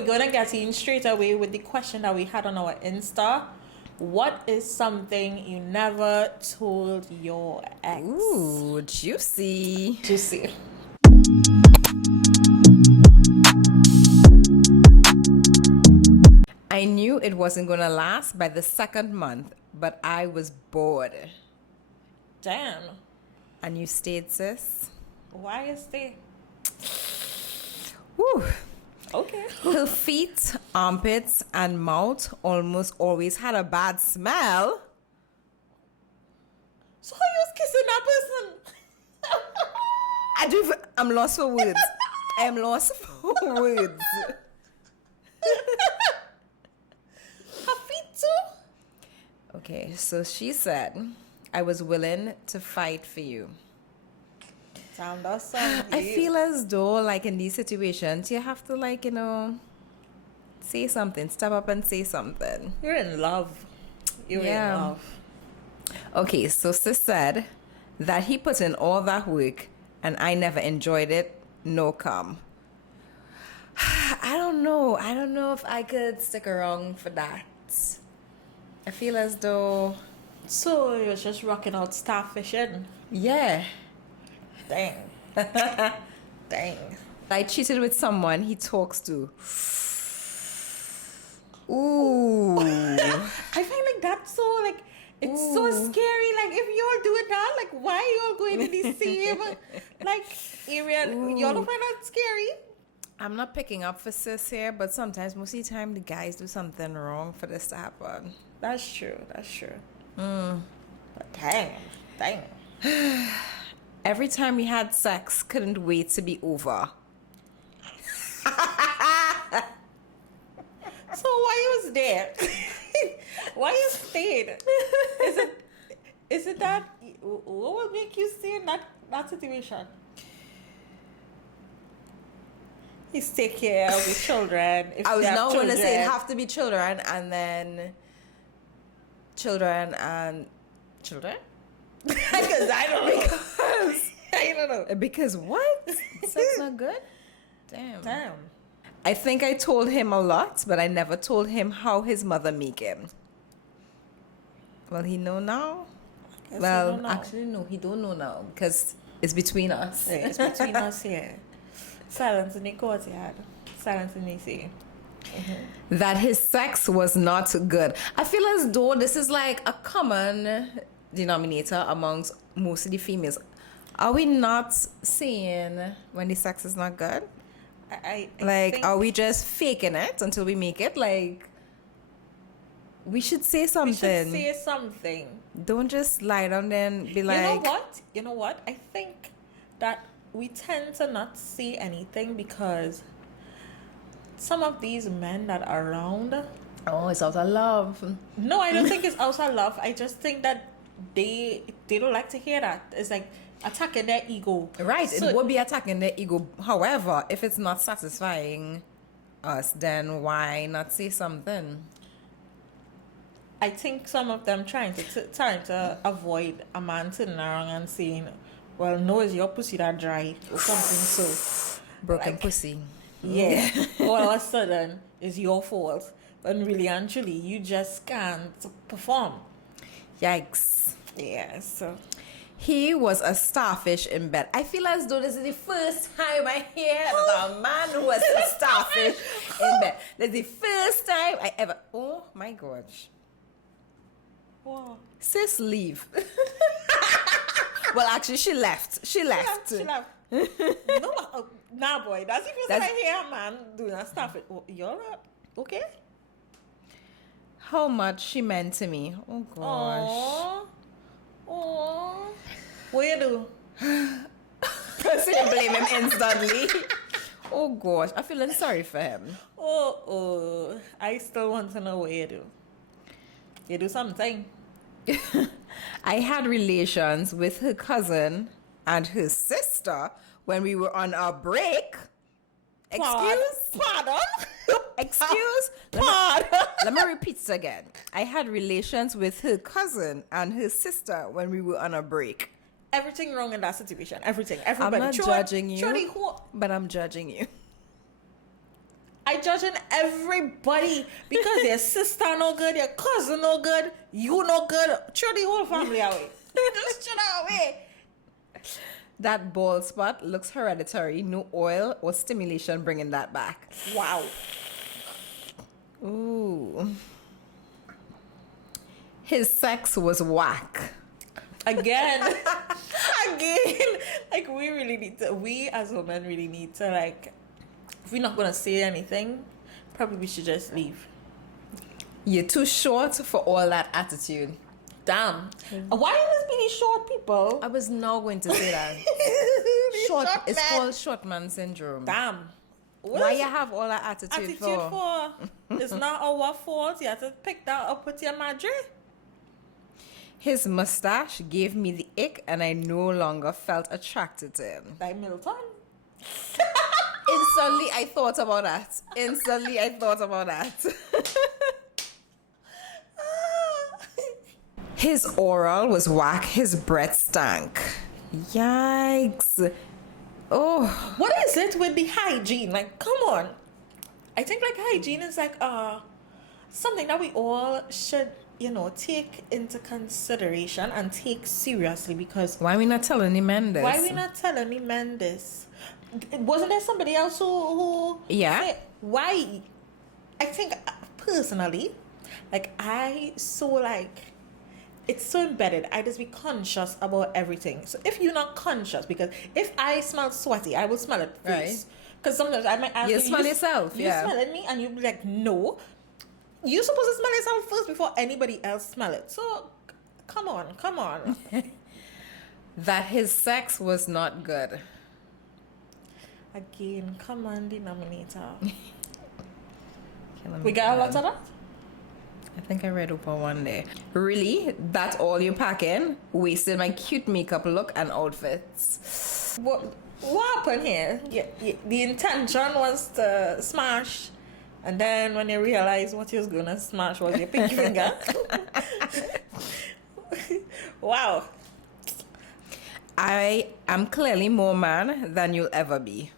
We're gonna get in straight away with the question that we had on our Insta. What is something you never told your ex? Ooh, juicy. Juicy. I knew it wasn't gonna last by the second month, but I was bored. Damn. And you stayed, sis? Why is they? Woo. Okay. Her feet, armpits, and mouth almost always had a bad smell. So how you was kissing that person? I'm lost for words. I am lost for words. Her feet too? Okay, so she said, I was willing to fight for you. Damn, that sounds I deep. feel as though, like, in these situations, you have to, like, say something. Step up and say something. You're in love. You're in love. Okay, so sis said that he put in all that work and I never enjoyed it. No come. I don't know. I don't know if I could stick around for that. I feel as though... So you was just rocking out starfishing. Yeah. Dang. Dang. I cheated with someone he talks to. Ooh. I find like that's so like it's so scary. Like if y'all do it now, like why y'all going in the same like area? Y'all don't find that scary? I'm not picking up for sis here, but sometimes, most of the time, the guys do something wrong for this to happen. That's true. That's true. But dang. Every time we had sex, couldn't wait to be over. So why you was there? Why you stayed? Is it that what will make you stay in that situation? He's take care of his children. If I was they have not going to say it children. have to be children and then children and children? Because I don't know. I don't know. Because what? Sex not good? Damn. I think I told him a lot, but I never told him how his mother make him. Well, he know now. Well, actually, no, he don't know now because it's between us. Yeah, it's between us here. Silence in the courtyard. Silence in the sea. That his sex was not good. I feel as though this is like a common denominator amongst most of the females. Are we not saying when the sex is not good? I Like, are we just faking it until we make it? Like, we should say something. we should say something. Don't just lie down there and be like... You know what? I think that we tend to not say anything because some of these men that are around... Oh, it's out of love. No, I don't think it's out of love. I just think that they don't like to hear that. It's like attacking their ego. Right, So, it would be attacking their ego. However, if it's not satisfying us, then why not say something? I think some of them trying to avoid a man sitting around and saying, well, no, it's your pussy that dry or something. So Broken like, pussy. yeah, all of a sudden it's your fault. When really and truly you just can't perform. Yikes. Yeah, so He was a starfish in bed. I feel as though this is the first time I hear that a man was a starfish in bed. This is the first time I ever... Oh my gosh. wow. Sis, leave. Well, actually, she left. She left. She left. No, nah, boy. That's the first time I hear a man doing that stuff. Oh, you're not okay? How much she meant to me. Oh gosh. Aww. What you do? So you blame him instantly. Oh gosh, I'm feeling sorry for him. Oh, I still want to know what you do. You do something. I had relations with her cousin and her sister when we were on our break. Excuse? Pardon? Excuse? Pardon? Let me repeat it again. I had relations with her cousin and her sister when we were on a break. Everything wrong in that situation. Everything. Everybody. I'm not judging you, Trudy, but I'm judging you. I judging everybody because your sister no good, your cousin no good, you no good. Throw the whole family away. Just throw that away. That bald spot looks hereditary. No oil or stimulation bringing that back. Wow. Ooh. His sex was whack. Again. Like we as women really need to, like, if we're not gonna say anything, probably we should just leave. You're too short for all that attitude. Damn. Why is this really short people? I was not going to say that. Short. It's man. called short man syndrome. Damn. Why you have all that attitude for? It's not our fault. You have to pick that up with your madre. His mustache gave me the ick, and I no longer felt attracted to him. Like Milton. Instantly, I thought about that. His oral was whack. His breath stank. Yikes. Oh. What is it with the hygiene? Like, come on. I think, like, hygiene is like something that we all should, take into consideration and take seriously, because Why we not telling the men this? Wasn't there somebody else who Yeah. said, why? I think personally, like, it's so embedded. I just be conscious about everything. So if you're not conscious, because if I smell sweaty, I will smell it first. Right. Because sometimes I might ask You smell yourself, you yeah. smell it me, and you'll be like, no. You're supposed to smell yourself first before anybody else smell it. So, come on. That his sex was not good. Again, common denominator. Okay, let me We got a lot add. of that? I think I read over one day. Really? That's all you pack in? Wasted my cute makeup look and outfits. What happened here? The intention was to smash, and then when you realize what you was gonna smash was your pinky finger. Wow. I am clearly more man than you'll ever be.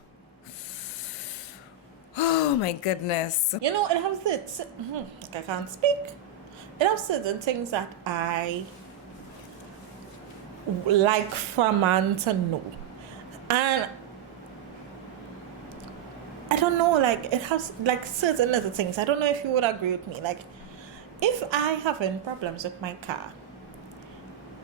Oh my goodness. It has it. I can't speak. It has certain things that I like for a man to know. And I don't know, like, it has, like, certain little things. I don't know if you would agree with me. Like, if I having problems with my car,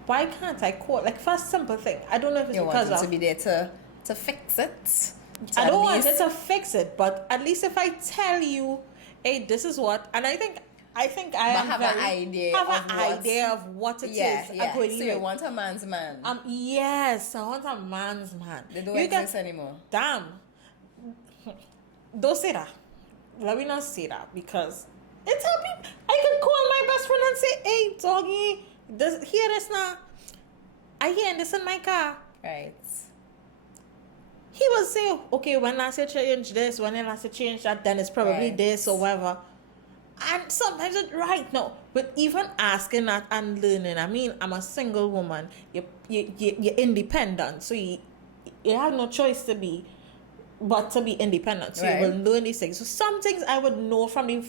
why can't I call? Like, first simple thing. I don't know if it's You because want of... to be there to fix it. I don't want it to fix it, but at least if I tell you, hey, this is what... And I think I have an idea of what it is. Yeah. So you you want a man's man. Yes, I want a man's man. They don't exist anymore. Damn. Don't say that. Let me not say that, because it's happy. I can call my best friend and say, hey, doggy, hear this now. I hear this in my car. Right. He will say, okay, when I say change this, when I say change that, then it's probably Right. this or whatever. And sometimes it's right now. But even asking that and learning, I mean, I'm a single woman. You're independent. So you have no choice but to be independent. So Right. you will learn these things. So some things I would know from the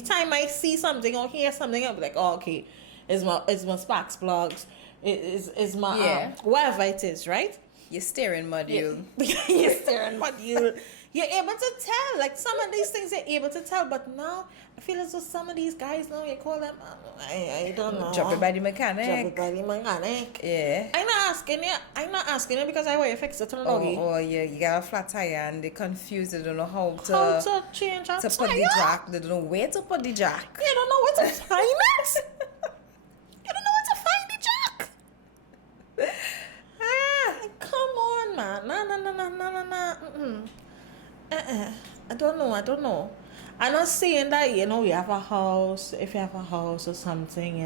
time I see something or hear something, I'll be like, oh, okay, it's my sparks plugs. It's my whatever it is, right? Your steering module. Your steering module. You're able to tell. Like, some of these things you're able to tell, but now I feel as though some of these guys now you call them, I don't know. Drop it by the mechanic. Yeah. I'm not asking you because I want you to fix it on the loggy. Or you got a flat tire and they confused. They don't know how to change a to put tire? the jack. They don't know where to put the jack. You don't know where to find it. You don't know where to find the jack. Come on, man. No. I don't know. I'm not saying that, we have a house. If you have a house or something,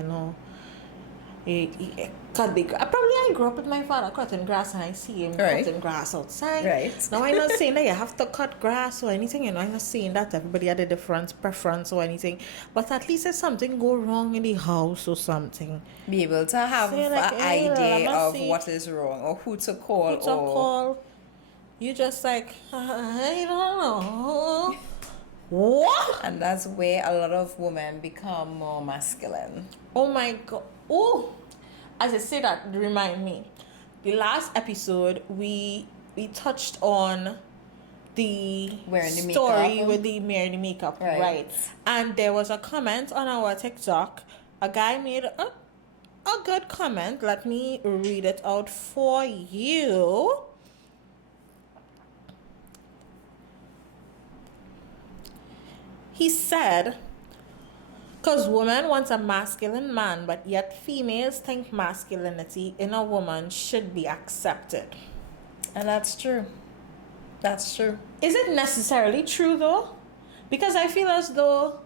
it cut the grass. Probably I grew up with my father cutting grass and I see him cutting grass outside. Right. Now, I'm not saying that you have to cut grass or anything, I'm not saying that everybody had a different preference or anything. But at least if something go wrong in the house or something, Be able to have say like, an hey, idea I'ma of see what is wrong or who to call. You just like, I don't know. What? And that's where a lot of women become more masculine. Oh my god. Oh, as I say that, remind me. The last episode we touched on the Wearing the story makeup. with the wearing the makeup, Right. right? And there was a comment on our TikTok. A guy made a good comment. Let me read it out for you. He said, because women want a masculine man, but yet females think masculinity in a woman should be accepted. And that's true. That's true. Is it necessarily true though? Because I feel as though,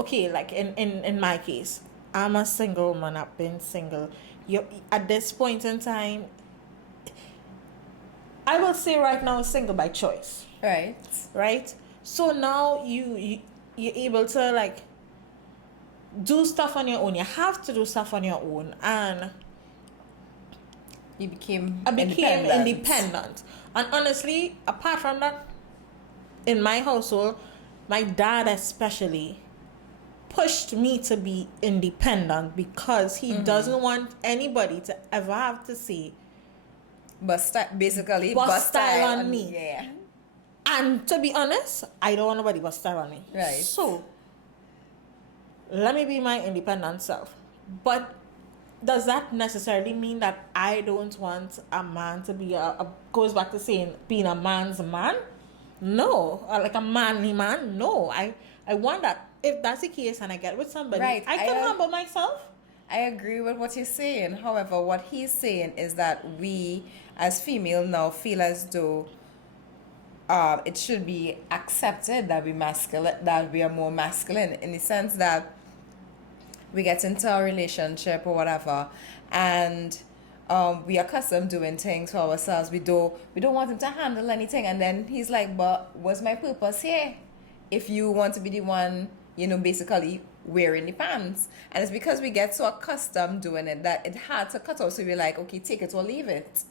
okay, like in my case, I'm a single woman. I've been single. You at this point in time, I will say right now, single by choice. Right. Right. So now you're able to like do stuff on your own. You have to do stuff on your own, and I became independent. And honestly, apart from that, in my household, my dad especially pushed me to be independent because he doesn't want anybody to ever have to say bust style on me. Yeah. And to be honest, I don't want nobody bust style on me. Right. So let me be my independent self. But does that necessarily mean that I don't want a man to be goes back to saying being a man's man? No. Like a manly man? No. I want that. If that's the case and I get with somebody, Right. I can humble myself. I agree with what you're saying. However, what he's saying is that we as female now feel as though it should be accepted that we are more masculine, in the sense that we get into a relationship or whatever, and we are accustomed doing things for ourselves. We don't want him to handle anything, and then he's like, but what's my purpose here if you want to be the one, basically wearing the pants? And it's because we get so accustomed doing it that it had to cut off. So we're like, okay, take it or leave it.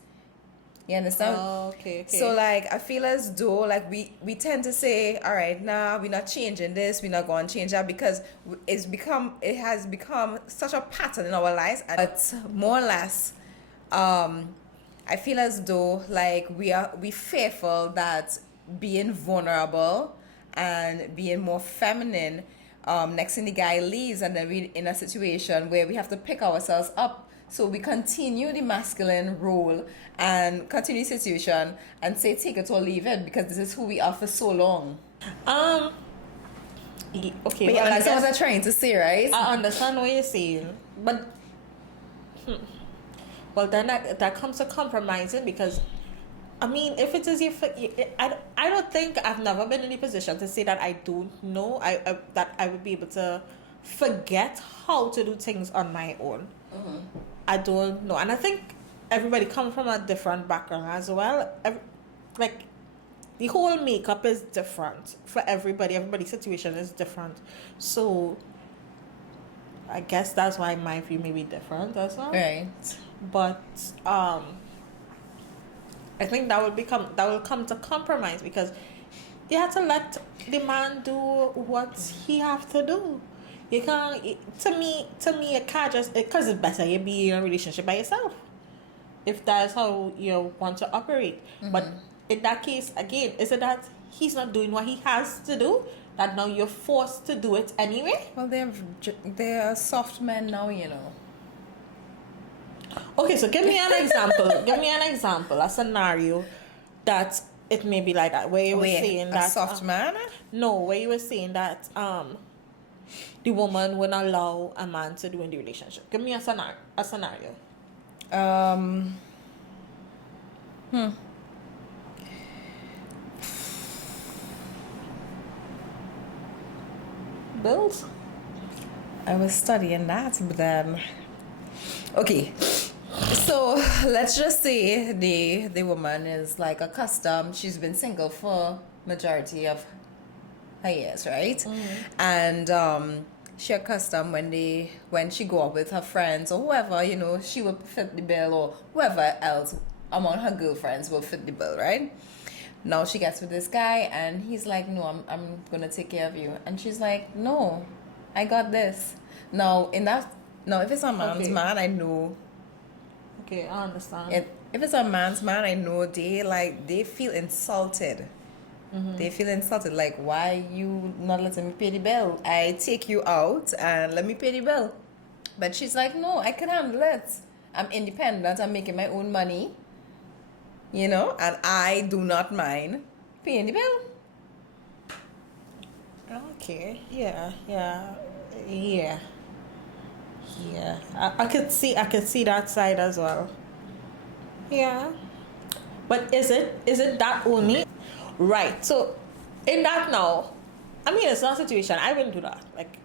You understand? Oh, okay. So like I feel as though like we tend to say, all right, nah, we're not changing this, we're not going to change that, because it has become such a pattern in our lives. But more or less, I feel as though like we fearful that being vulnerable and being more feminine, next thing the guy leaves, and then we're in a situation where we have to pick ourselves up. So we continue the masculine role and continue the situation and say take it or leave it, because this is who we are for so long. Okay. But yeah, that's what I'm trying to say, right? I understand what you're saying, but well, then that comes to compromising, because I mean, if it is I don't think I've never been in a position to say that I don't know that I would be able to forget how to do things on my own. Mm-hmm. I don't know, and I think everybody comes from a different background as well. Like the whole makeup is different for everybody. Everybody's situation is different, so I guess that's why my view may be different as well. Right. But I think that will come to compromise, because you have to let the man do what he have to do. You can't. To me, it can't just, because it's better you be in a relationship by yourself, if that's how you want to operate. Mm-hmm. But in that case, again, is it that he's not doing what he has to do, that now you're forced to do it anyway? Well, they're soft men now, Okay, so give me an example. Give me an example, a scenario that it may be like that, where you were saying that a soft man. No, where you were saying that the woman wouldn't allow a man to do in the relationship. Give me a scenario. Bills? I was studying that, but then okay. So let's just say the woman is like accustomed. She's been single for majority of her years, right? Mm-hmm. And she accustomed when she go out with her friends or whoever, she will fit the bill, or whoever else among her girlfriends will fit the bill, right? Now she gets with this guy, and he's like, "No, I'm gonna take care of you," and she's like, "No, I got this." Now if it's a man's Okay. man, I know. Okay, I understand. If it's a man's man, I know they feel insulted. They feel insulted. Like, why you not letting me pay the bill? I take you out and let me pay the bill. But she's like, no, I can handle it. I'm independent. I'm making my own money. You know, and I do not mind paying the bill. Okay. Yeah. I could see that side as well. Yeah. But is it that only? Right. So in that now, I mean it's not a situation. I wouldn't do that. Like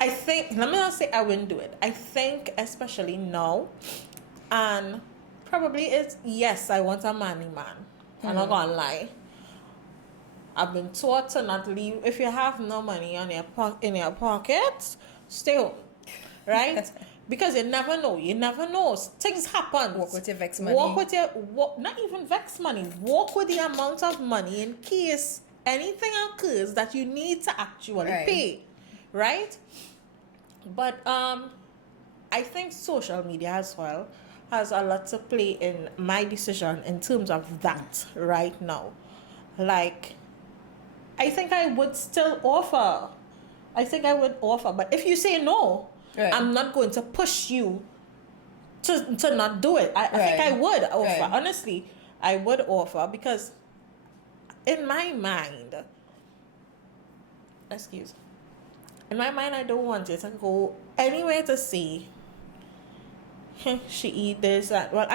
I think let me not say I wouldn't do it. I think especially now and probably it's yes, I want a manly man. I'm not gonna lie. I've been taught to not leave. If you have no money in your pocket, stay home, right? Because you never know. You never know. Things happen. Walk with your vex money. Not even vex money. Walk with the amount of money in case anything occurs that you need to actually pay, right? But I think social media as well has a lot to play in my decision in terms of that right now. Like, I think I would still offer. But if you say no, I'm not going to push you to not do it. I think I would offer. Honestly, I would offer because in my mind, I don't want you to go anywhere to see she eat this. Well,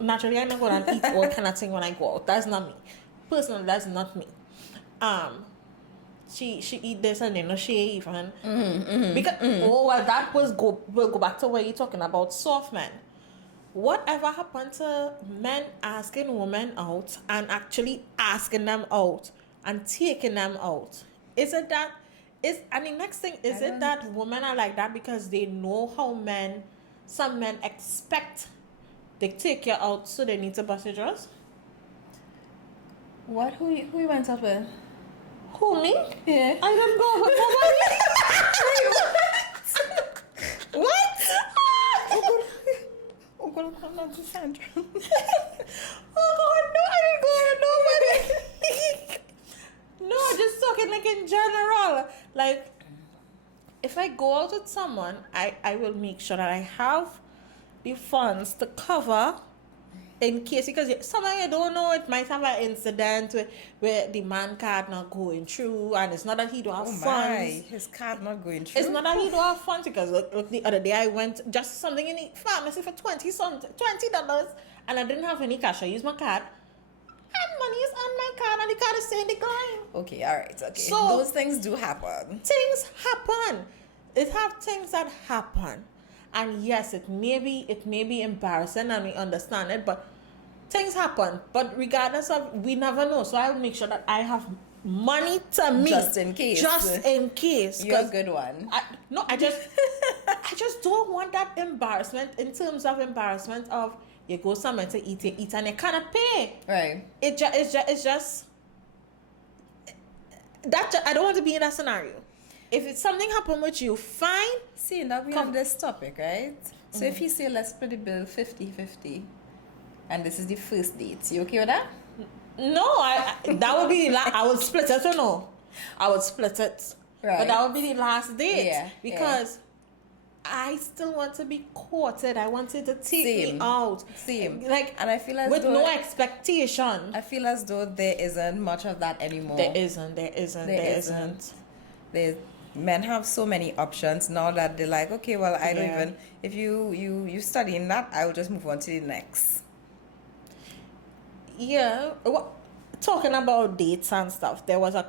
naturally, I'm not going to eat all kind of thing when I go out. That's not me. Personally, that's not me. She eat this and then she even because that will go back to where you're talking about soft men. Whatever happened to men asking women out and actually asking them out and taking them out? And the next thing is it that women are like that because they know how some men expect they take you out, so they need to bust your dress? What? Who you went up with? Who, me? Yeah. I didn't go with nobody. What? Oh God, I'm not just Sandra. Oh God, no, I didn't go with nobody. No, just talking like in general. Like, if I go out with someone, I will make sure that I have the funds to cover in case, because sometimes you don't know, it might have an incident where the man card not going through, and it's not that he don't have funds. His card not going through. It's not that he don't have funds, because look, the other day I went just something in the pharmacy for $20, and I didn't have any cash. I used my card, and money is on my card, and the card is saying decline. Okay, all right, okay. So those things do happen. Things happen. It have things that happen, and yes, it may be embarrassing, and we understand it, but things happen. But regardless of, we never know. So I will make sure that I have money to me just in case. You're a good one. I just don't want that embarrassment in terms of embarrassment of you go somewhere to eat and you cannot pay. Right. It's just that I don't want to be in that scenario. If it's something happen with you, fine. See, now we have this topic, right? So if you say let's split the bill 50-50, and this is the first date, you okay with that? No, that would be I would split it or no. I would split it. Right. But that would be the last date. Yeah. Because I still want to be courted. I wanted to take me out. Same. Like, and I feel as with though no expectation. I feel as though there isn't much of that anymore. There isn't. Men have so many options now that they're like, okay, well, I don't even, if you studying that, I will just move on to the next. Yeah. Talking about dates and stuff, there was a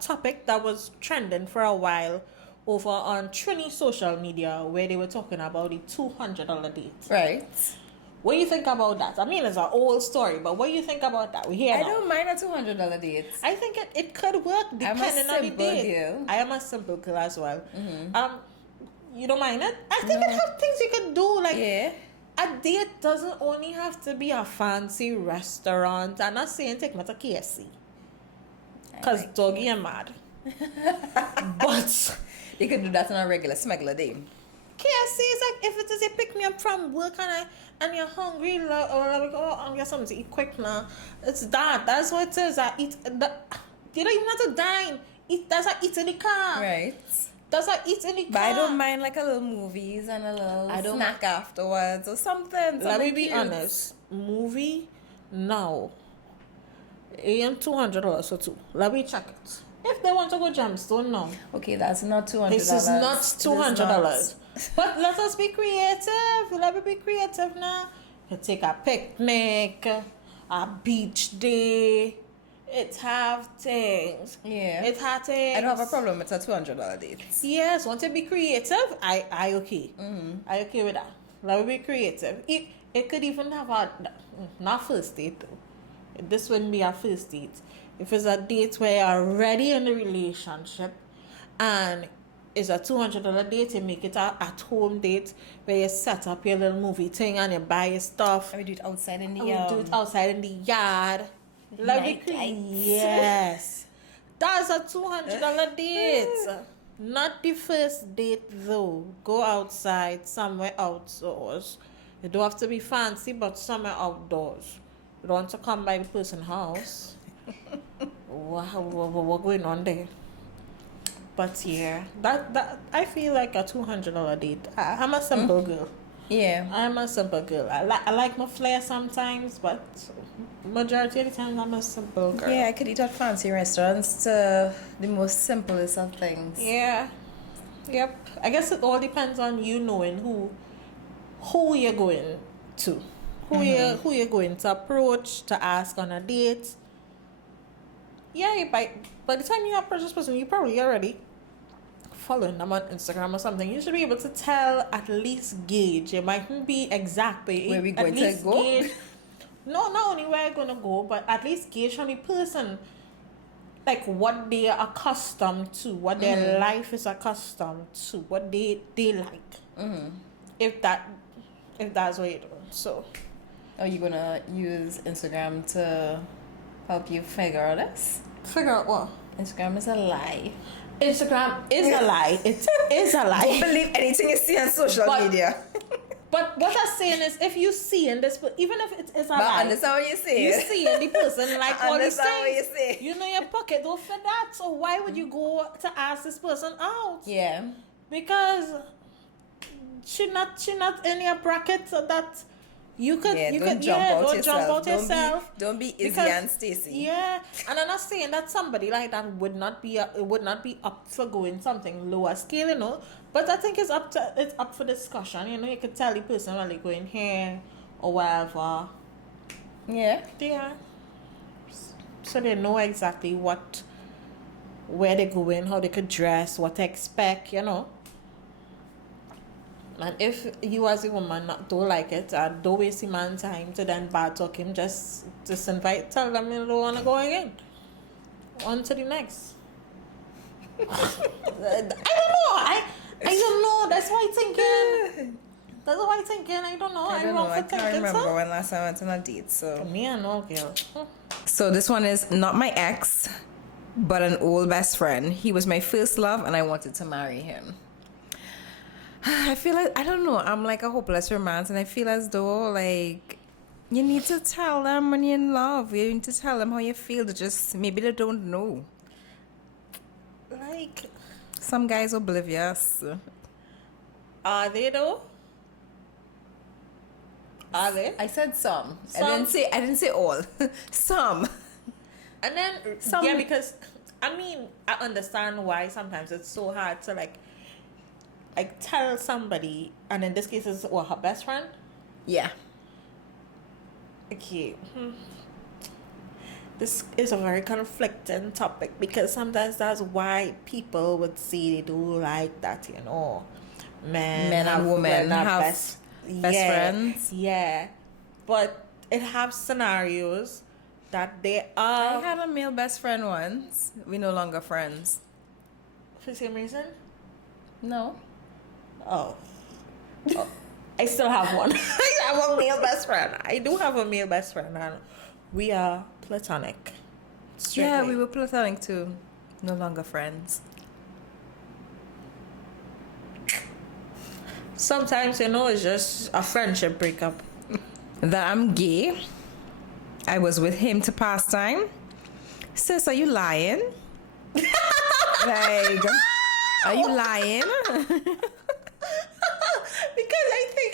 topic that was trending for a while over on Trini social media where they were talking about the $200 date. Right. What do you think about that? I mean, it's an old story, but what do you think about that? I don't mind a $200 date. I think it could work depending on the date. Girl. I am a simple girl as well. You don't mind it? I think it have things you can do, like a date doesn't only have to be a fancy restaurant. I'm not saying take me to KFC. Because doggy and mad. But you can do that on a regular smuggler day. KFC is like if it is a pick me up from work and you're hungry or like I'm get something to eat quick now. It's that. That's what it is. I eat you don't even have to dine. That's I eat in the car. Right. That's I eat in the car. But I don't mind like a little movies and a little snack afterwards or something. Let me be honest. Movie now. $200 for two. Let me check it. If they want to go Gemstone now. Okay, that's not $200. This is not $200. But let us be creative. Let me be creative now. You take a picnic, a beach day. It have things. Yeah. It have things. I don't have a problem with a $200 date. Yes, want to be creative? I okay. I okay with that. Let me be creative. It could even have a not first date though. This wouldn't be our first date. If it's a date where you're already in a relationship and it's a $200 date, you make it a at-home date where you set up your little movie thing and you buy your stuff. And we do it outside in the And yard. we do it outside in the yard. Night. Yes. That's a $200 date. Not the first date though. Go outside, somewhere outdoors. You don't have to be fancy, but somewhere outdoors. You don't want to come by the person's house. What going on there? But yeah, that I feel like a $200 date. I'm a simple girl. Yeah. I'm a simple girl. I like my flair sometimes, but majority of the time I'm a simple girl. Yeah, I could eat at fancy restaurants to the most simplest of things. Yeah. Yep. I guess it all depends on you knowing who you're going to. Who you're going to approach, to ask on a date. Yeah, by the time you approach this person, you probably already following them on Instagram or something. You should be able to tell, at least gauge. It mightn't be exact, but Where we at going to least go? gauge. No, not only where you're gonna go, but at least gauge from the person, like what they are accustomed to, what their life is accustomed to, what they like. If that's what you're doing. So Are you gonna use Instagram to help you figure out this? figure out what? Instagram is a lie. Instagram is a lie. It is a Don't lie. believe anything you see on social But- media. But what I'm saying is, if you see in this, even if it is a But lie, understand what you're saying. you see in the person like I all these understand what things. you're saying. You know your pocket don't fit that. So why would you go to ask this person out? Yeah. Because she not in your bracket so that you could Don't jump out yourself. Don't be Izzy Because- and Stacy. Yeah, and I'm not saying that somebody like that would not be up for going something lower scale, you know. But I think it's up for discussion. You know, you could tell the person while they're going here or wherever. Yeah. Yeah. So they know exactly where they're going, how they could dress, what to expect, you know. And if you as a woman don't like it, don't waste your man's time to then bad talk him, just tell them you don't want to go again. On to the next. I don't know. That's why I'm thinking. I don't know. I don't know. I can't remember when last time I went on a date. So Me and no girl. So this one is not my ex, but an old best friend. He was my first love and I wanted to marry him. I feel like, I don't know, I'm like a hopeless romance and I feel as though like you need to tell them when you're in love. You need to tell them how you feel. Maybe they don't know. Like, Some guys oblivious. are they though? Are they? I said some. Some. I didn't say all. Some. And then Some- yeah, because I mean, I understand why sometimes it's so hard to like tell somebody, and in this case, it's her best friend. Yeah. Okay. This is a very conflicting topic because sometimes that's why people would say they do like that, you know. Men and women have best friends. Yeah. But it have scenarios that they I are had a male best friend once. We're no longer friends. for the same reason. No. Oh. I still have one. I have a male best friend. I do have a male best friend, and we are platonic. Strictly. Yeah, we were platonic too. No longer friends. Sometimes, it's just a friendship breakup. That I'm gay. I was with him to pass time. Sis, are you lying? Like, are you lying? Because I think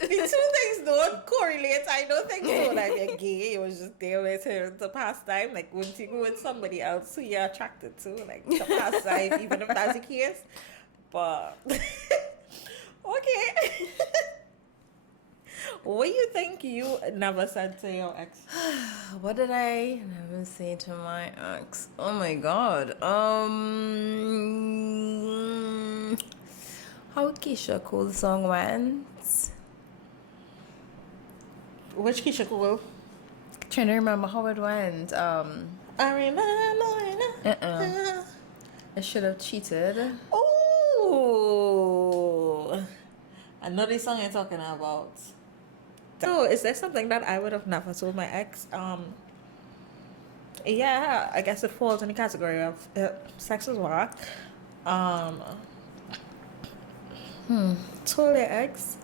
the two things don't correlate. I don't think so. Like you're gay, you was just there with him to pass time. Like when you go with somebody else who you're attracted to, like to pass time, even if that's the case. But okay. What do you think you never said to your ex? What did I never say to my ex? Oh my god. How Keisha Cole song went? Which Keisha Cole? Trying to remember how it went. I remember. I should have cheated. Oh, another song you're talking about. So, is there something that I would have never told my ex? Yeah, I guess it falls in the category of sex as well. Told your ex.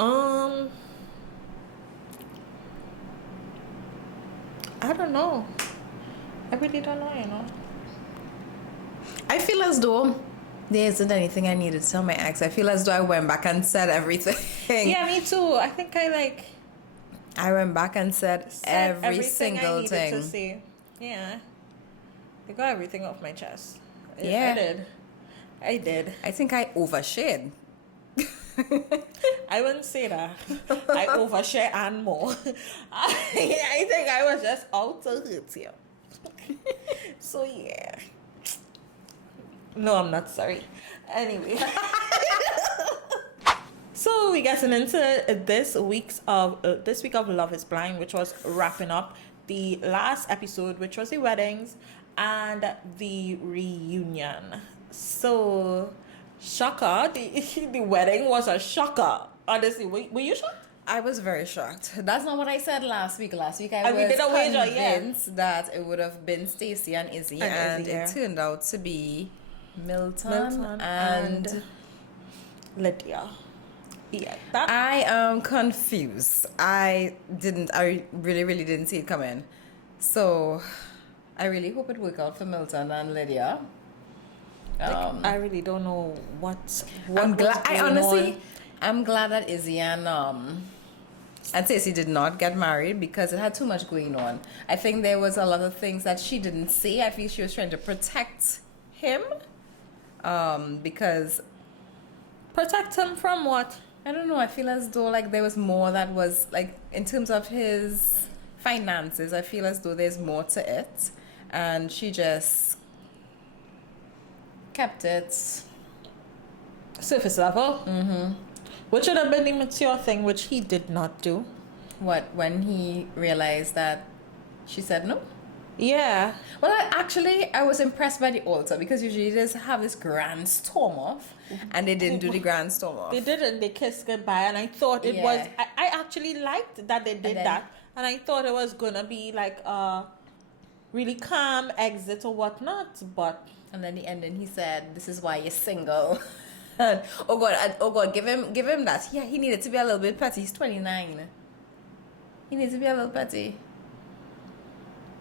I don't know. I really don't know. I feel as though there isn't anything I needed to tell my ex. I feel as though I went back and said everything. Yeah, me too. I think I went back and said every single I needed thing. to say. Yeah. I got everything off my chest. Yeah. I did. I think I overshared. I wouldn't say that. I overshare and more. I think I was just out to hurt you. So yeah. No, I'm not sorry. Anyway. So we getting into this week of Love is Blind, which was wrapping up the last episode, which was the weddings and the reunion. So shocker, the wedding was a shocker. Honestly, were you shocked? I was very shocked. That's not what I said last week. Last week I we was did a wager, convinced that it would have been Stacey and Izzy, and it turned out to be Milton and Lydia. Yeah, I am confused. I really didn't see it coming. So I really hope it worked out for Milton and Lydia. I really don't know what I'm glad. on. I'm glad that Izzy and Stacey did not get married because it had too much going on. I think there was a lot of things that she didn't see. I feel she was trying to protect him. Because protect him from what? I don't know. I feel as though like there was more that was like in terms of his finances. I feel as though there's more to it, and she just kept it surface level. Mm-hmm. Which should have been the mature thing, which he did not do. What, when he realized that she said no? Yeah. Well, I was impressed by the altar because usually they just have this grand storm off, and they didn't do the grand storm off. They didn't. They kissed goodbye, and I thought it was. I actually liked that they did that, and I thought it was gonna be like a really calm exit or whatnot. But and then the ending, he said, "This is why you're single." And, oh God, give him that. Yeah, he needed to be a little bit petty. He's 29. He needs to be a little petty.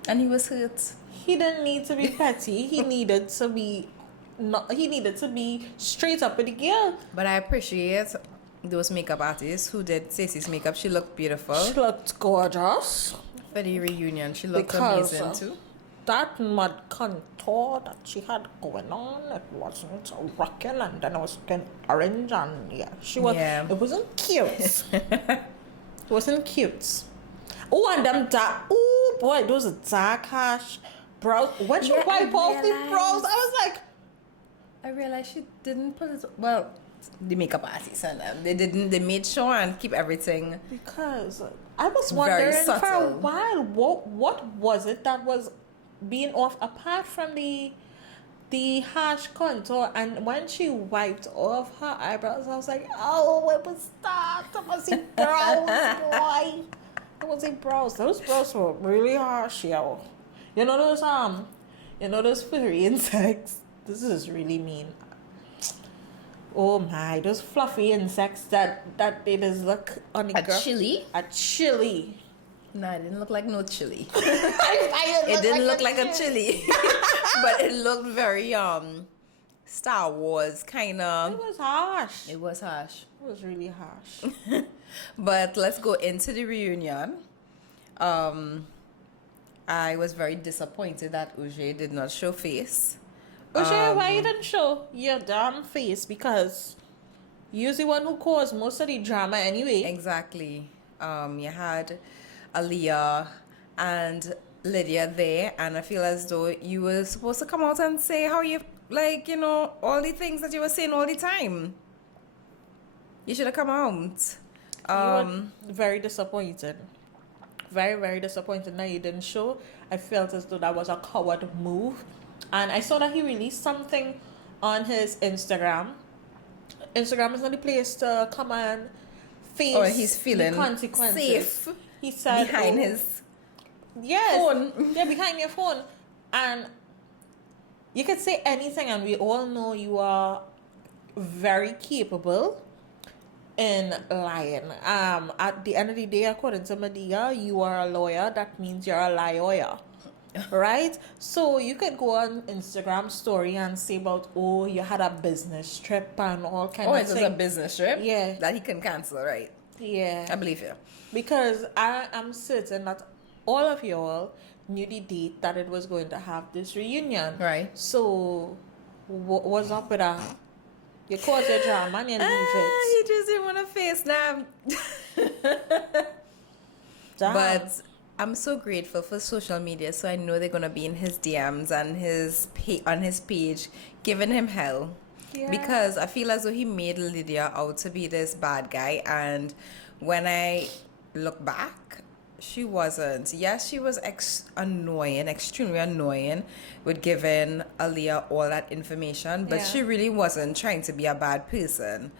And he was hurt. He didn't need to be petty. He needed to be straight up with the girl. But I appreciate those makeup artists who did Stacey's makeup. She looked beautiful. She looked gorgeous. For the reunion, she looked amazing too. That mud contour that she had going on, it wasn't rocking, and then it was getting orange, and it wasn't cute. It wasn't cute. Oh, and them dark, oh boy, those dark harsh brows. When she wipe off the brows, I was like, I realized she didn't put it. Well, the makeup artists and them, they made sure and keep everything. Because I was wondering for a while, what was it that was being off apart from the the harsh contour, and when she wiped off her eyebrows, I was like, oh, it was that. That was the brows, boy. It was the brows. Those brows were really harsh, yo. You know those furry insects. This is really mean. Oh my, those fluffy insects that they just look on the girl. Chili? A chili. No, it didn't look like no chili. It Didn't look like a chili. But it looked very Star Wars kind It of. was harsh. It was harsh. It was really harsh. But let's go into the reunion. I was very disappointed that Uche did not show face. Uche, why you didn't show your damn face? Because you're the one who caused most of the drama anyway. Exactly. You had Aaliyah and Lydia there, and I feel as though you were supposed to come out and say how you, like, you know, all the things that you were saying all the time. You should have come out. You were very disappointed. Very, very disappointed that you didn't show. I felt as though that was a coward move. And I saw that he released something on his Instagram. Instagram is not the place to come and face He's feeling the consequences. safe. He said Behind his phone. phone. Yeah, behind your phone. And you could say anything, and we all know you are very capable in lying. At the end of the day, according to Medea, you are a lawyer. That means you're a liar. Right? So you could go on Instagram story and say about, oh, you had a business trip and all kind of It was things. a business trip? Yeah. That he can cancel, right? Yeah. I believe you. Because I am certain that all of y'all knew the date that it was going to have this reunion. Right. So, what's up with that? You caused your drama and you leave it. He just didn't want to face them. Damn. But I'm so grateful for social media, so I know they're gonna be in his DMs and on his page, giving him hell. Yeah. Because I feel as though he made Lydia out to be this bad guy, and when I look back, she wasn't. Yes, she was extremely annoying with giving Aaliyah all that information, but Yeah. she really wasn't trying to be a bad person.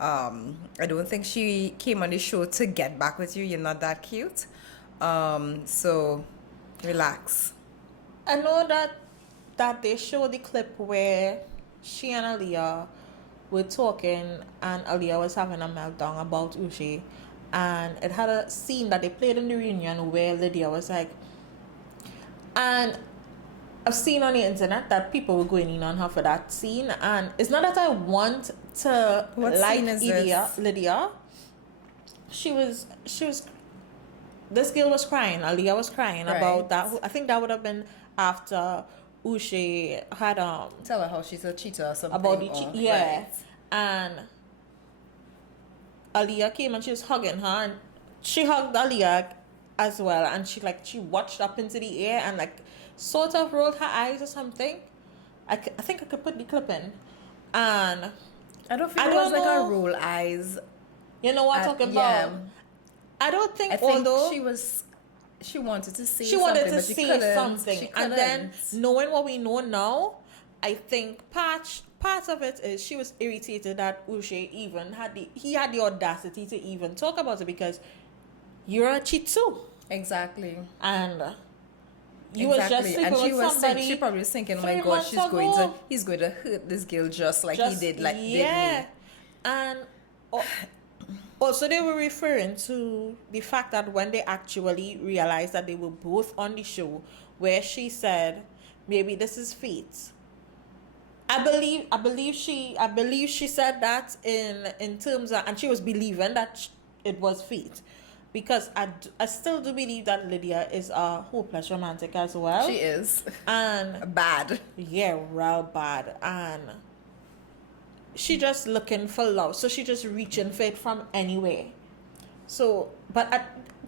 I don't think she came on the show to get back with you. You're not that cute. So relax. I know that they show the clip where she and Aaliyah were talking and Aaliyah was having a meltdown about Uche, and it had a scene that they played in the reunion where Lydia was like, and I've seen on the internet that people were going in on her for that scene, and it's not that I want to What like scene is Lydia. She was this girl was crying. Aaliyah was crying Right. about that. I think that would have been after Uche had Tell her how she's a cheater or something. about the yeah, Right. and Aaliyah came and she was hugging her, and she hugged Aaliyah as well, and she watched up into the air and sort of rolled her eyes or something. I think I could put the clip in, and I don't feel I it was don't like a know. roll eyes. you know what I'm talking Yeah. about. I don't think, I think although she wanted to say she wanted to but she say couldn't. something, She and then couldn't. knowing what we know now, I think part of it is she was irritated that Uche even had the audacity to even talk about it, because you're a cheat too, Exactly. and you was just sleeping and she with was somebody. she probably was thinking, oh my 3 God, months ago. he's going to hurt this girl just like he did, did me. And also they were referring to the fact that when they actually realized that they were both on the show, where she said, maybe this is fate. I believe she said that in terms of, and she was believing that it was fate, because I still do believe that Lydia is a hopeless romantic as well. She is. And Bad. yeah, real bad. And she just looking for love, so she just reaching for it from anywhere. So, but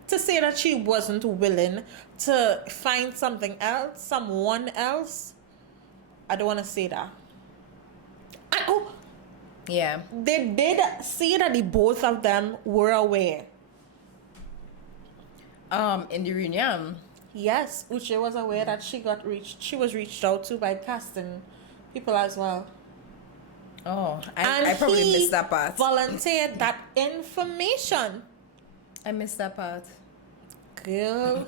to say that she wasn't willing to find someone else, I don't want to say that. And, Yeah. they did say that the both of them were aware. In the reunion. Yes, Uche was aware that she was reached out to by casting people as well. Oh, And I probably he missed that part. volunteered that information. I missed that part. Girl,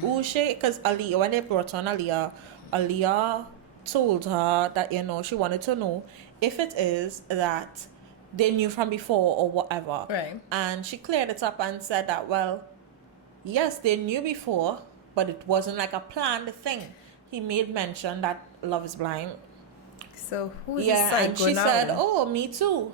Ushe, because Aliyah, when they brought on Aliyah, Aliyah told her that, she wanted to know if it is that they knew from before or whatever. Right. And she cleared it up and said that, well, yes, they knew before, but it wasn't like a planned thing. He made mention that Love is Blind. So who's the Yeah, psycho and she now? said, oh, me too.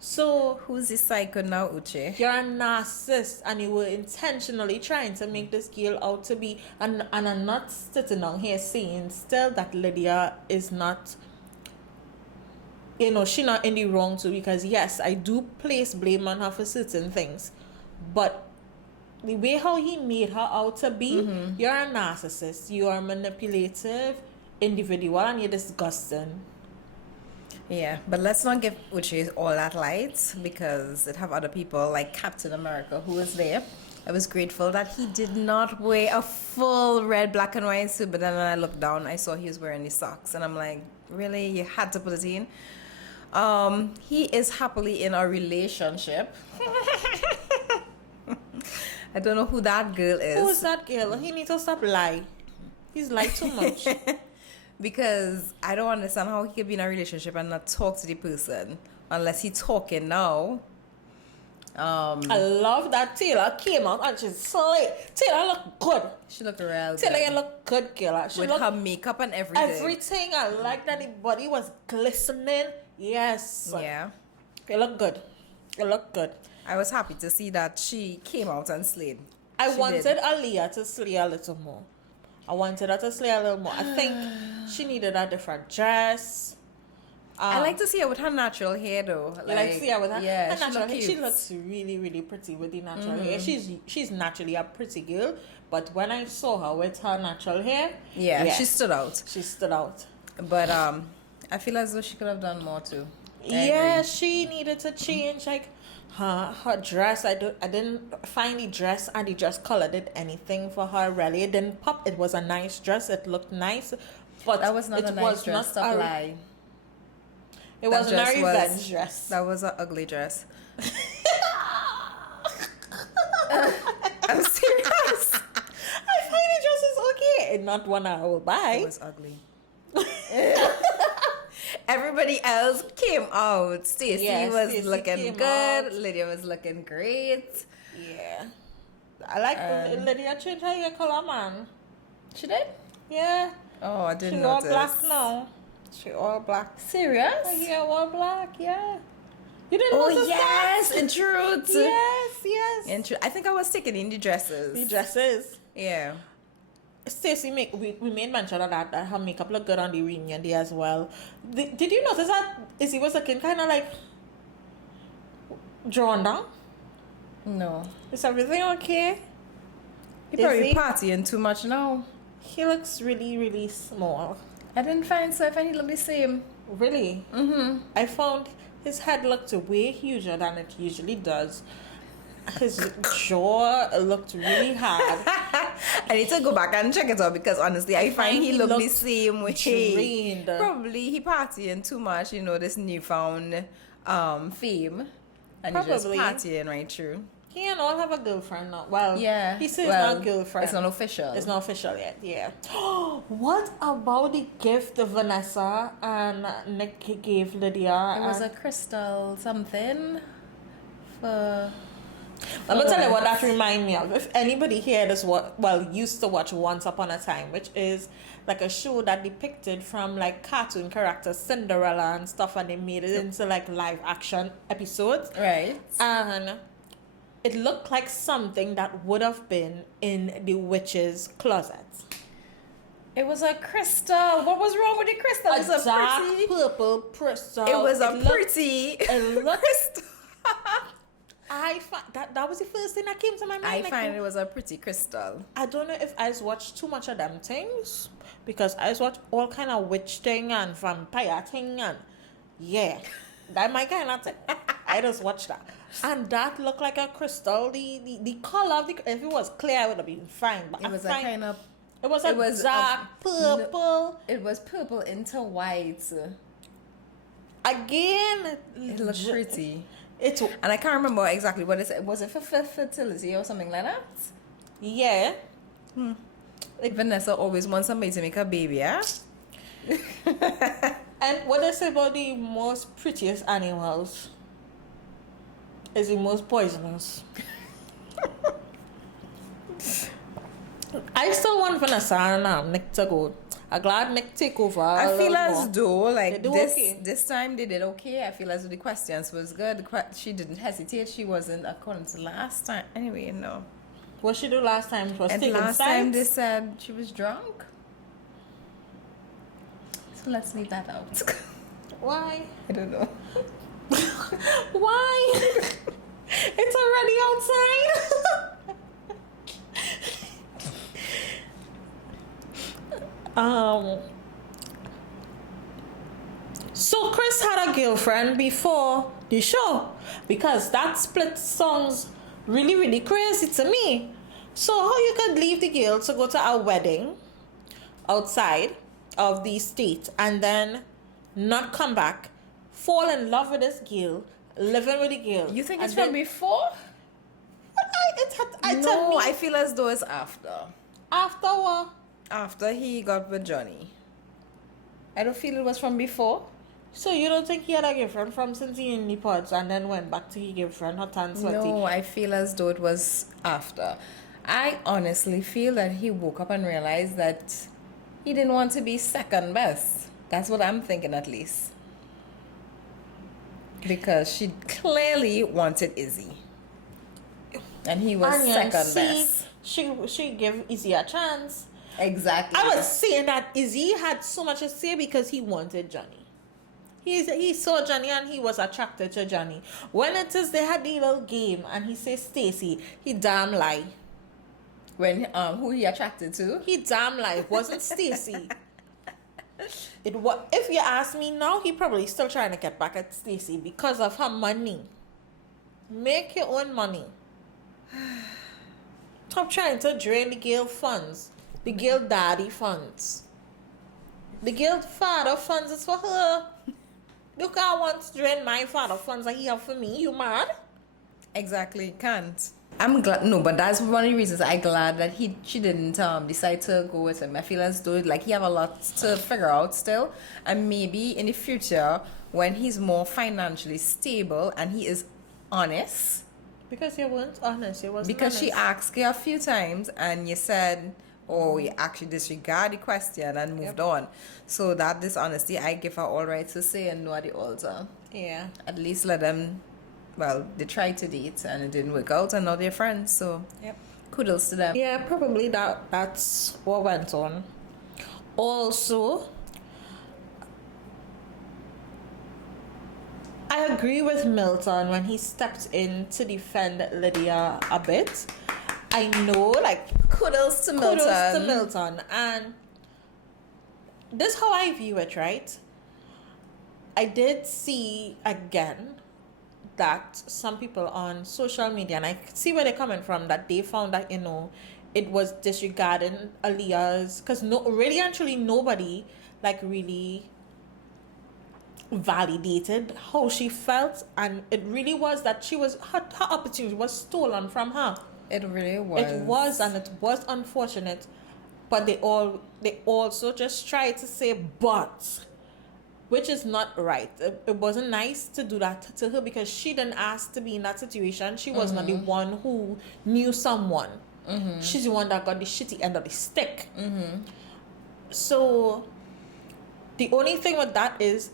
So Who's the psycho now, Uche? you're a narcissist and you were intentionally trying to make this girl out to be, and I'm not sitting down here saying still that Lydia is not, she's not in the wrong too, because yes, I do place blame on her for certain things, but the way how he made her out to be, you're a narcissist, you are a manipulative individual, and you're disgusting. Yeah, but let's not give Uche all that light, because it have other people like Captain America who was there. I was grateful that he did not wear a full red, black and white suit, but then when I looked down, I saw he was wearing the socks, and I'm like, really? You had to put it in? He is happily in a relationship. I don't know who that girl is. Who is that girl? He needs to stop lying. He's lied too much. Because I don't understand how he could be in a relationship and not talk to the person unless he's talking now. I love that Taylor came out and she's slayed. Taylor look good. She looked real Taylor, good. you look good, girl. She With look her makeup and everything. everything. I like that the body was glistening. Yes. Yeah. You look good. You look good. I was happy to see that she came out and slayed. I She wanted did. Aaliyah to slay a little more. I wanted her to slay a little more. I think she needed a different dress. I like to see her with her natural hair though. You like to see her with her, Yeah, her she natural look hair. cute. She looks really, really pretty with the natural hair. She's naturally a pretty girl, but when I saw her with her natural hair, Yeah, yes, she stood out. She stood out. But I feel as though she could have done more too. I Yeah, agree. she needed to change like her dress. I didn't find the dress and the dress color did anything for her really. It didn't pop. It was a nice dress. It looked nice, but That was not it a nice was dress. not Stop a- lying. It That wasn't a dress revenge dress. That was an ugly dress. I'm serious. I find the dress is okay, and not one I will buy. It was ugly. Everybody else came out. Stacey Yes, was Stacey looking came good. out. Lydia was looking great. Yeah, I like Lydia changed her hair color, man. She did? Yeah, Oh, I she didn't all notice. black now. She all black. Serious? Her hair all black. Yeah. You didn't Oh, notice yes, that? in truth. Yes. In truth. I think I was taking in the dresses. The dresses. Yeah. Stacey, we made mention of that her makeup looked good on the reunion day as well. Did you notice that Izzy was looking kind of like drawn down? No. Is everything okay? He Is probably he? partying too much now. He looks really, really small. I didn't find so. I find he looked the same. Really? Mm-hmm. I found his head looked way huger than it usually does. His jaw looked really hard. I need to go back and check it out because honestly, I find he looked the same way. drained. Probably he partying too much, this newfound fame. And he's just Probably. partying right through. He and all have a girlfriend now. Well, Yeah. he says well, not girlfriend. It's not official. It's not official yet, yeah. What about the gift Vanessa and Nick gave Lydia? It was a crystal something for... I'm gonna tell you what that remind me of. If anybody here used to watch Once Upon a Time, which is like a show that depicted from like cartoon characters Cinderella and stuff, and they made it into like live action episodes. Right. And it looked like something that would have been in the witch's closet. It was a crystal. What was wrong with the crystal? It was a dark pretty... purple crystal. It was a looked- pretty it looked- crystal. that was the first thing that came to my mind. I like, find it was a pretty crystal. I don't know if I watched too much of them things, because I watched all kind of witch thing and vampire thing, and yeah, that my kind of thing. I just watched that, and that looked like a crystal. The color of if it was clear, I would have been fine. But It was a find kind of It was a dark purple. It was purple into white. Again, It looked pretty. It's And I can't remember exactly what it was. It for fertility or something like that? yeah. Like Vanessa always wants somebody to make a baby, yeah? And what they say about the most prettiest animals is the most poisonous. I still want Vanessa and Nick to go. I'm glad Nick take over. I feel as though like do this okay. this time they did okay. I feel as though the questions was good. She didn't hesitate. She wasn't according to last time. Anyway, no. What she do last time was And taking last time they sides. said she was drunk. So let's leave that out. Why? I don't know. Why? It's already outside. So Chris had a girlfriend before the show because that split sounds really, really crazy to me. So how you could leave the girl to go to a wedding outside of the state and then not come back, fall in love with this girl, living with the girl. You think and it's from before? to No, me, I feel as though it's after. after what? After he got with Johnny. I don't feel it was from before. So you don't think he had a girlfriend from since he in the pods and then went back to his girlfriend, hot and sweaty? No, I feel as though it was after. I honestly feel that he woke up and realized that he didn't want to be second best. That's what I'm thinking, at least. Because she clearly wanted Izzy. And he was second best. She gave Izzy a chance. Exactly. I was saying that Izzy had so much to say because he wanted Johnny. He saw Johnny and he was attracted to Johnny. When it is they had the little game and he says Stacy, he damn lie. When who he attracted to? He damn lie. It wasn't Stacy. It was. If you ask me now, he probably still trying to get back at Stacy because of her money. Make your own money. Stop trying to drain the girl funds. The girl daddy funds. The girl father funds is for her. Look, I want to drain my father funds that he have for me. You mad? Exactly, can't. I'm glad. No, but that's one of the reasons I'm glad that she didn't decide to go with him. I feel as though like he have a lot to figure out still, and maybe in the future when he's more financially stable and he is honest. Because you weren't honest. You wasn't Because honest. she asked you a few times and you said, oh, you actually disregard the question and moved on. So that dishonesty, I give her all right to say and no at the altar. Yeah. At least let them, well, they tried to date and it didn't work out and now they're friends. So kudos to them. Yeah, probably that's what went on. Also, I agree with Milton when he stepped in to defend Lydia a bit. I know, like, Kudos to Milton. kudos to Milton. And this is how I view it, right? I did see again that some people on social media, and I see where they're coming from, that they found that, you know, it was disregarding Aaliyah's, because really and truly nobody, like, really validated how she felt, and it really was that she was, her opportunity was stolen from her. It really was. It was, and it was unfortunate, but they also just tried to say but, which is not right. It wasn't nice to do that to her because she didn't ask to be in that situation. She was not the one who knew someone. She's the one that got the shitty end of the stick. So the only thing with that is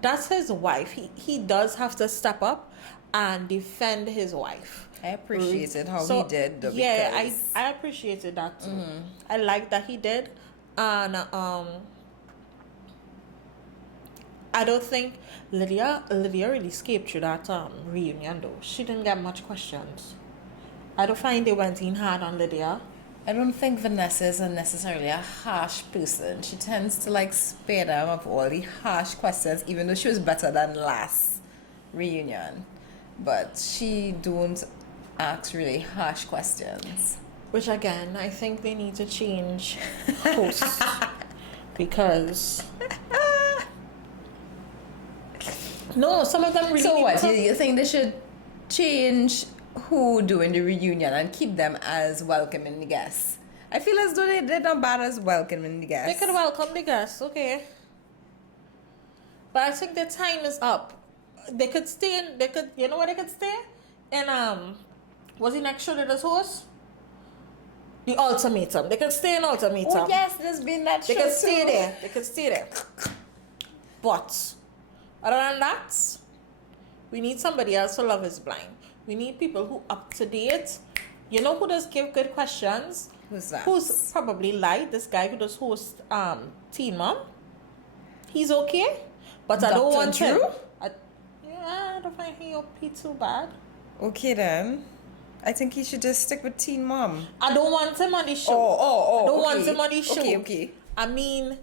that's his wife. He does have to step up and defend his wife. I appreciated how So, he did though. Yeah, because I appreciated that too. I like that he did. And I don't think Lydia really escaped through that reunion though. She didn't get much questions. I don't find they went in hard on Lydia. I don't think Vanessa is necessarily a harsh person. She tends to like spare them of all the harsh questions, even though she was better than last reunion. But she don't ask really harsh questions. Which again, I think they need to change hosts because no, some of them really. So need what? to- You think they should change who doing the reunion and keep them as welcoming guests? I feel as though they're not bad as welcoming the guests. They could welcome the guests, okay. But I think their time is up. They could stay in. They could. You know where they could stay? And was the next show that was host? The Ultimatum. They could stay in Ultimatum. Oh yes, there's been that They show could stay too. there. They could stay there. But other than that, we need somebody else to Love Is Blind. We need people who up to date. You know who does give good questions? Who's that? Who's probably like this guy who does host Teen Mom. He's okay, but I don't Dr. want Drew? him. I don't find him OP too bad. Okay then. I think he should just stick with Teen Mom. I don't want him on the show. Oh. I don't okay. want him on the show. Okay. I mean,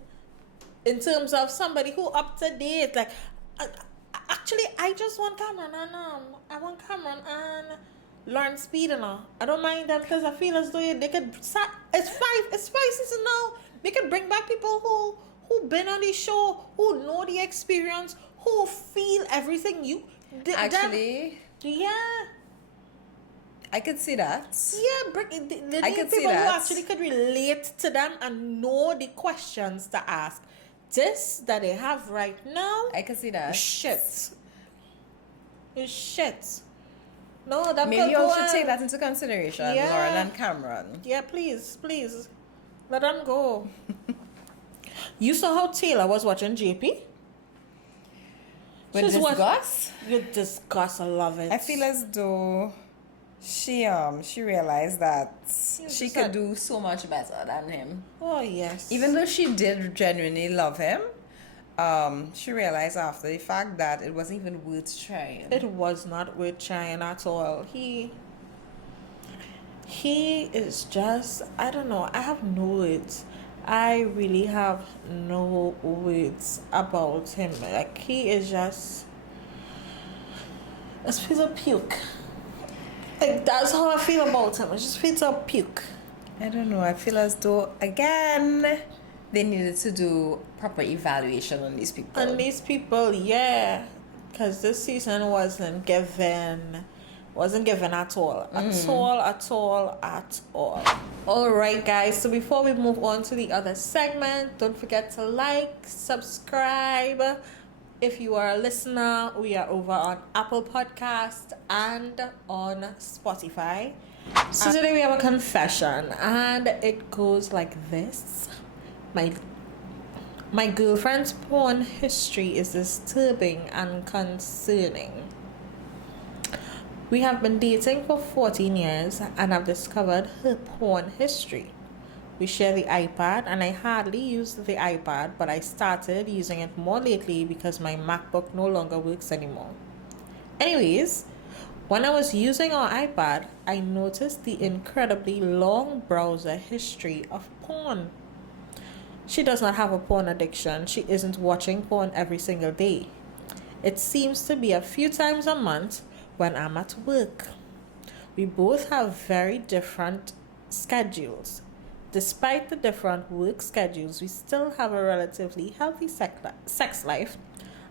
in terms of somebody who up to date, like, actually, I just want Cameron and I want Cameron and Lawrence Speed and all. I don't mind them because I feel as though they could. It's five seasons now. They could bring back people who been on the show, who know the experience, who feel everything you. Actually, yeah. I could see that. Yeah, they I need can see people who that. actually could relate to them and know the questions to ask. This that they have right now, I can see that. shit. It's shit. No, that Maybe could you go should on. take that into consideration, Yeah. Laurel and Cameron. Yeah, please. Let them go. You saw how Taylor was watching JP? With She's this what- Gus, You discuss, I love it. I feel as though she realized that she just could said- do so much better than him. Oh, yes. Even though she did genuinely love him, she realized after the fact that it wasn't even worth trying. It was not worth trying at all. He is just, I don't know, I have no words. I really have no words about him. Like, he is just a piece of puke. Like, that's how I feel about him. It's just piece of puke. I don't know. I feel as though, again, they needed to do proper evaluation on these people. And these people, yeah, because this season wasn't given at all. At all. All right, guys. So before we move on to the other segment, don't forget to like, subscribe. If you are a listener, we are over on Apple Podcast and on Spotify. So today we have a confession, and it goes like this. My girlfriend's porn history is disturbing and concerning. We have been dating for 14 years and have discovered her porn history. We share the iPad, and I hardly use the iPad, but I started using it more lately because my MacBook no longer works anymore. Anyways, when I was using our iPad, I noticed the incredibly long browser history of porn. She does not have a porn addiction. She isn't watching porn every single day. It seems to be a few times a month when I'm at work. We both have very different schedules. Despite the different work schedules, we still have a relatively healthy sex life,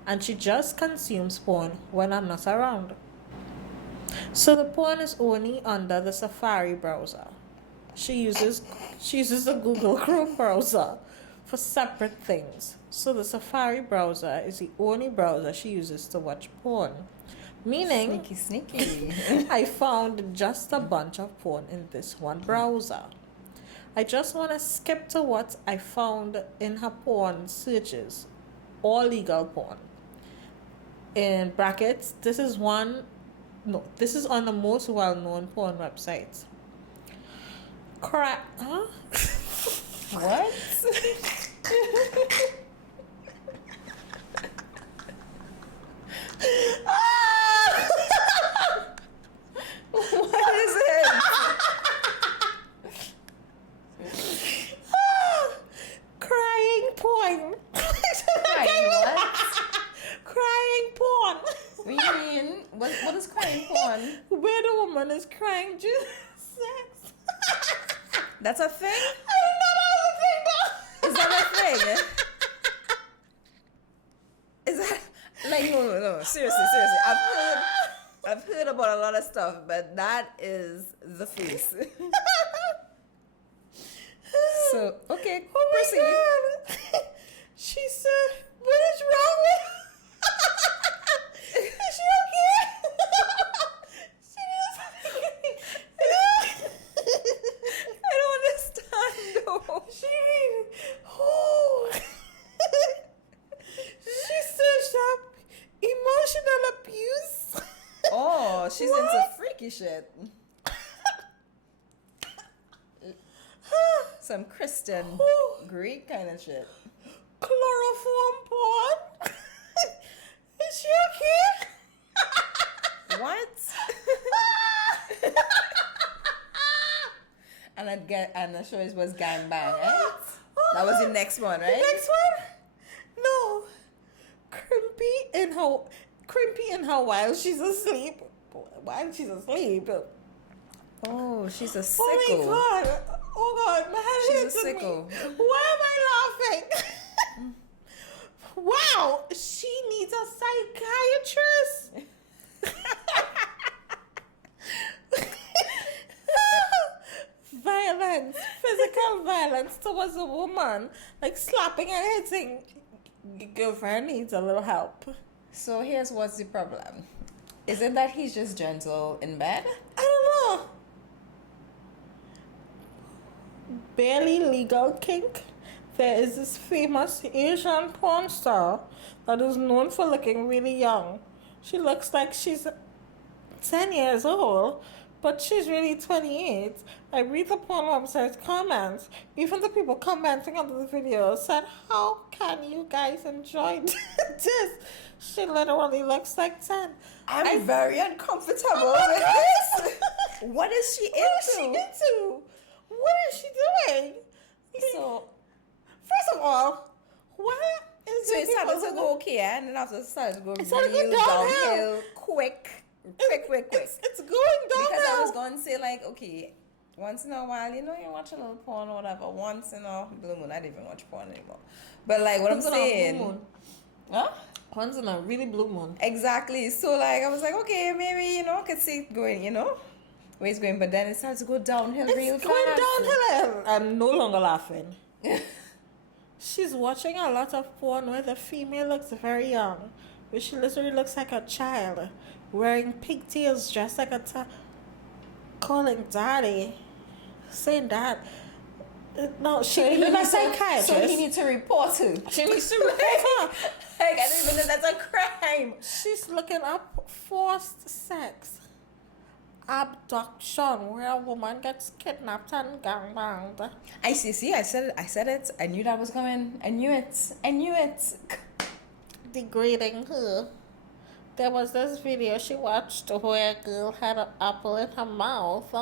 and she just consumes porn when I'm not around. So the porn is only under the Safari browser. She uses the Google Chrome browser for separate things. So the Safari browser is the only browser she uses to watch porn. Meaning, Sneaky. I found just a bunch of porn in this one browser. I just want to skip to what I found in her porn searches. All legal porn. In brackets, this is on the most well-known porn websites. Huh? What? What is it? Crying porn. Crying what? Crying porn. What do you mean? What is crying porn? Where the woman is crying during sex. That's a thing? I didn't know that was a thing, though. Is that a thing? Is that like no? Seriously. I've heard about a lot of stuff, but that is the face. So okay, Oh my proceed. God. She said, "What is wrong with her? Is she okay?" She is. I don't understand though. Oh. She searched up emotional abuse. Oh, she's into What? freaky shit. Some Christian Greek kind of shit. Chloroform porn. Is she okay? What? And the show was gangbang, right? That was the next one, right? The next one? No. Crimpy in her while she's asleep. While she's asleep. Oh, she's a sicko. Oh my God. Oh God. My head She's a hits me. sicko. Why am I laughing? Wow. She needs a psychiatrist. Violence, physical violence towards a woman, like slapping and hitting. Your girlfriend needs a little help. So here's what's the problem. Is it that he's just gentle in bed? I don't know. Barely legal kink. There is this famous Asian porn star that is known for looking really young. She looks like she's 10 years old, but she's really 28. I read the porn website's comments. Even the people commenting under the video said, "How can you guys enjoy this?" She literally looks like 10. I'm very uncomfortable Oh with my this. What is she into? What is she into? What is she doing? So, First of all, what is so the it started people to who- go okay, and then after it started to go It started to real go downhill. downhill, quick. It's going downhill. Because I was going to say, like, okay, once in a while, you know, you watch a little porn or whatever. Once in a blue moon, I don't even watch porn anymore. But like, what I'm Once in a blue saying, moon. huh? Once in a really blue moon. Exactly. So like, I was like, okay, maybe you know, I could see it going, you know, where it's going. But then it starts to go downhill real It's fast. going downhill. I'm no longer laughing. She's watching a lot of porn where the female looks very young, where she literally looks like a child, wearing pigtails, dressed like a calling daddy, saying that. No, she So he needs a needs to- psychiatrist. So he needs to report her. She needs to report her. Like, I don't even know that's a crime. She's looking up forced sex, abduction, where a woman gets kidnapped and gangbanged. I see. I said it. I knew that was coming. I knew it. Degrading her. There was this video she watched where a girl had an apple in her mouth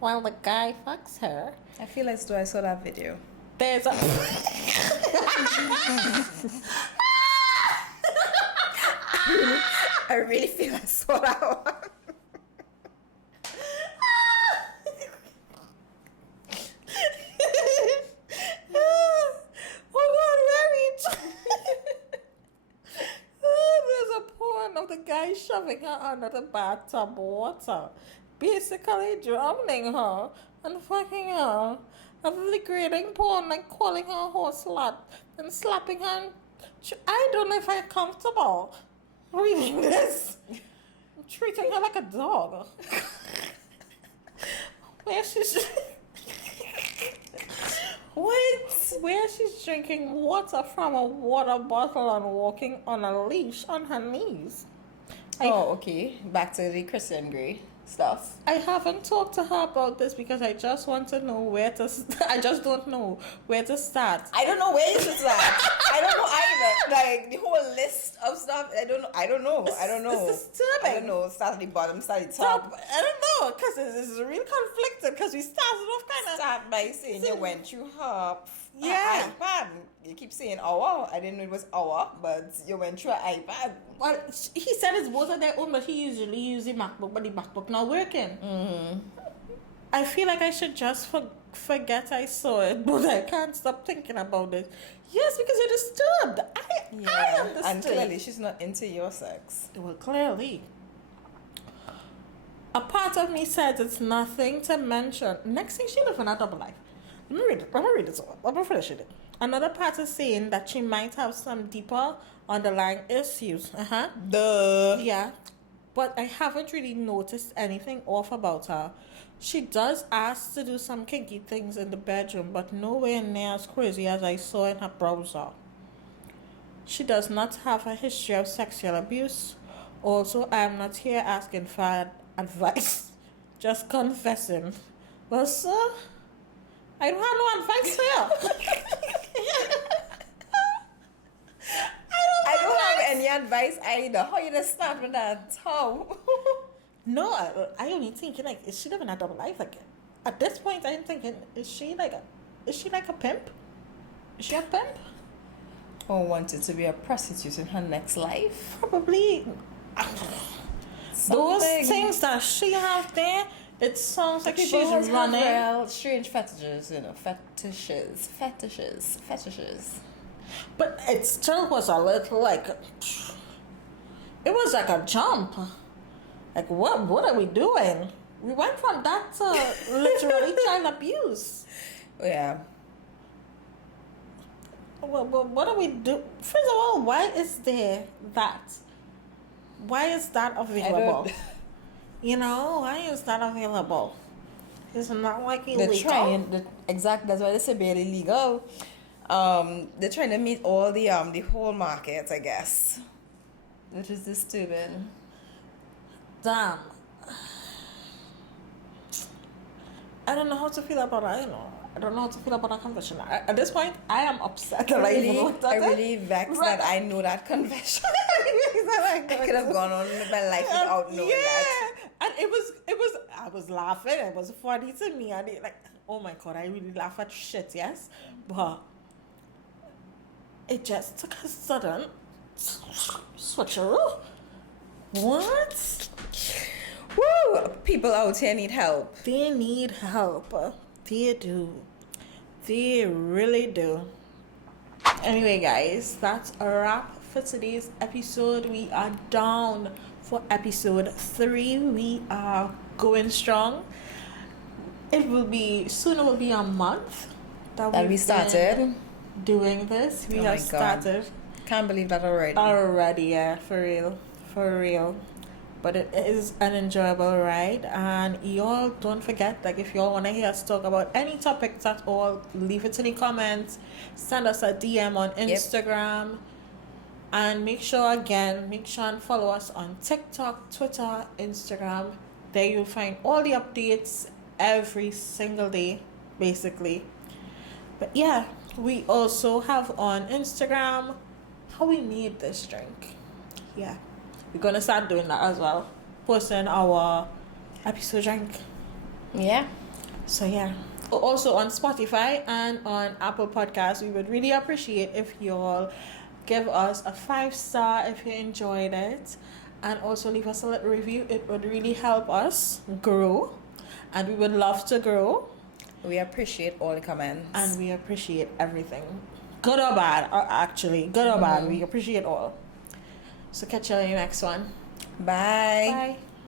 while the guy fucks her. I feel as though I saw that video. There's a I really feel I saw that one. Oh God, where there's a porn of the guy shoving her under the bathtub water, basically drowning her and fucking her. Of the degrading porn, like calling her a whore slut and slapping her. I don't know if I'm comfortable reading this. I'm treating her like a dog. Where she's Where she's drinking water from a water bottle and walking on a leash on her knees. Okay. Back to the Christian Grey stuff. I haven't talked to her about this because I just want to know where to. I just don't know where to start. I don't know where you should start. I don't know either. Like the whole list of stuff. I don't know. It's disturbing. I don't know. Start at the bottom. Start at the top. I don't know because it's really conflicted because we started off kind of. Start by saying you went through her Yeah. iPad. You keep saying our. I didn't know it was our, but you went through an iPad. Well, he said it's both of their own, but he usually uses the MacBook, but the MacBook not working. Mm-hmm. I feel like I should just forget I saw it, but I can't stop thinking about it. Yes, because you're disturbed. I am disturbed. And clearly she's not into your sex. Well, clearly. A part of me says it's nothing to mention. Next thing, she living a double life. Let me read it. Let me finish it. Another part is saying that she might have some deeper underlying issues. Duh. Yeah. But I haven't really noticed anything off about her. She does ask to do some kinky things in the bedroom, but nowhere near as crazy as I saw in her browser. She does not have a history of sexual abuse. Also, I am not here asking for advice, just confessing. Well, sir, I don't have no advice here. I don't have any advice either. How you just start with that? How? No, I only thinking like, is she living a double life again? At this point, I'm thinking, is she like a pimp? Is she a pimp? Or wanted to be a prostitute in her next life? Probably. Those things that she have there, it sounds like People she's running. have real strange fetishes, fetishes. But it still was a little like, it was like a jump. Like, what are we doing? We went from that to literally child abuse. Yeah. Well, what do we do? First of all, why is there that? Why is that available? You know, why is that available? It's not like illegal. Exactly, that's why they say barely illegal. They're trying to meet all the whole market, I guess. Which is disturbing. Damn. I don't know how to feel about it. I don't know how to feel about that confession. At this point, I am upset. I really vexed that I know that confession. I could have gone on with my life without knowing that. And it was. I was laughing. It was funny to me. And it, like, oh my god, I really laugh at shit. Yes, but it just took a sudden switcheroo. What? Woo! People out here need help. They need help. They do. They really do. Anyway, guys, that's a wrap for today's episode. We are down for episode 3. We are going strong. It will be a month that we started doing this. We have started. Can't believe that already. Yeah, for real. But it is an enjoyable ride, and y'all don't forget, like, if y'all want to hear us talk about any topics at all, leave it in the comments, send us a DM on Instagram, and make sure and follow us on TikTok, Twitter, Instagram. There you'll find all the updates every single day, basically. But yeah, we also have on Instagram how we made this drink. Yeah. We're going to start doing that as well. Posting our episode drink. Yeah. So, yeah. Also on Spotify and on Apple Podcasts, we would really appreciate if you all give us a 5-star if you enjoyed it. And also leave us a little review. It would really help us grow. And we would love to grow. We appreciate all the comments. And we appreciate everything. Good or bad, actually. Good or bad. We appreciate all. So catch you in the next one. Bye. Bye.